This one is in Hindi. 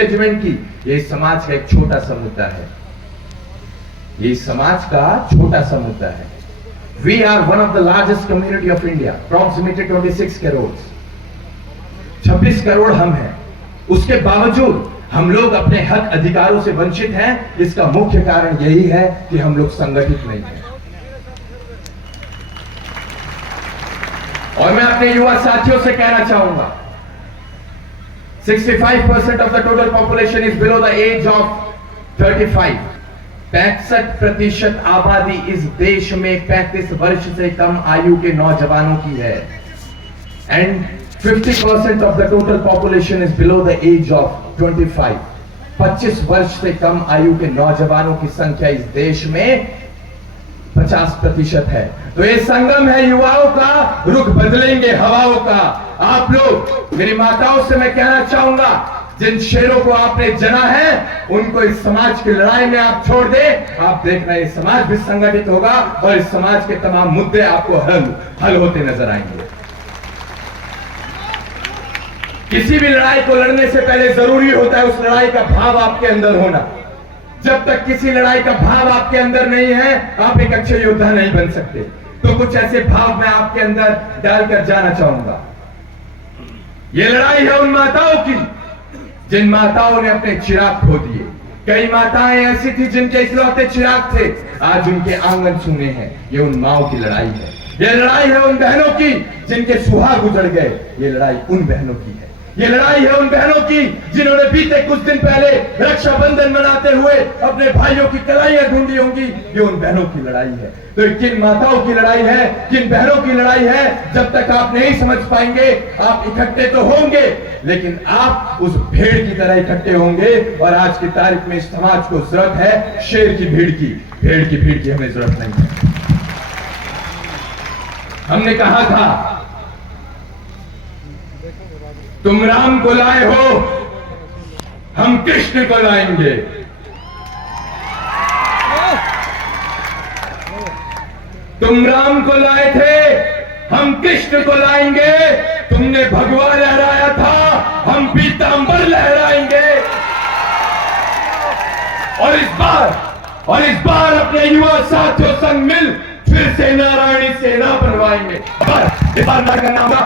रेजिमेंट की, ये समाज का एक छोटा सा मुद्दा है, ये समाज का छोटा सा मुद्दा है। We are one of the largest community of India, approximately 26 crore, 26 crore हम हैं। उसके बावजूद हम लोग अपने हक अधिकारों से वंचित हैं। इसका मुख्य कारण यही है कि हम लोग संगठित नहीं हैं। और मैं अपने युवा साथियों से कहना चाहूंगा, 65% of the total population is below the age of 35। 65% आबादी इस देश में 35 वर्ष से कम आयु के नौजवानों की है। And 50% of the total population is below the age of 25। 25 वर्ष से कम आयु के नौजवानों की संख्या इस देश में 50% है। तो ये संगम है युवाओं का, रुख बदलेंगे हवाओं का। आप लोग, मेरी माताओं से मैं कहना चाहूंगा, जिन शेरों को आपने जना है उनको इस समाज की लड़ाई में आप छोड़ दें। आप देख रहे हैं समाज भी संगठित होगा और इस समाज के तमाम मुद्दे आपको हल होते नजर आएंगे। किसी भी लड़ाई को लड़ने से पहले जरूरी होता है उस लड़ाई का भाव आपके अंदर होना। जब तक किसी लड़ाई का भाव आपके अंदर नहीं है, आप एक अच्छे योद्धा नहीं बन सकते। तो कुछ ऐसे भाव मैं आपके अंदर डालकर जाना चाहूंगा। ये लड़ाई है उन माताओं की जिन माताओं ने अपने चिराग खो दिए। कई माताएं ऐसी थी जिनके इकलौते चिराग थे, आज उनके आंगन सूने हैं। ये उन माओं की लड़ाई है। ये लड़ाई है उन बहनों की जिनके सुहाग उजड़ गए। ये लड़ाई उन बहनों की है। ये लड़ाई है उन बहनों की जिन्होंने बीते कुछ दिन पहले रक्षाबंधन मनाते हुए अपने भाइयों की कलाइयां ढूंढी होंगी। ये उन बहनों की लड़ाई है। तो किन माताओं की लड़ाई है, किन बहनों की लड़ाई है, जब तक आप नहीं समझ पाएंगे, आप इकट्ठे तो होंगे लेकिन आप उस भेड़ की तरह इकट्ठे होंगे। और आज की तारीख में इस समाज को जरूरत है शेर की भीड़ की, भेड़ की भीड़ की हमें जरूरत नहीं है। हमने कहा था तुम राम को लाए हो, हम कृष्ण को लाएंगे। तुम राम को लाए थे, हम कृष्ण को लाएंगे। तुमने भगवा लहराया था, हम पीतांबर लहराएंगे। और इस बार अपने युवा साथियों संग मिल फिर से नारायणी सेना बनवाएंगे। इस बार नाम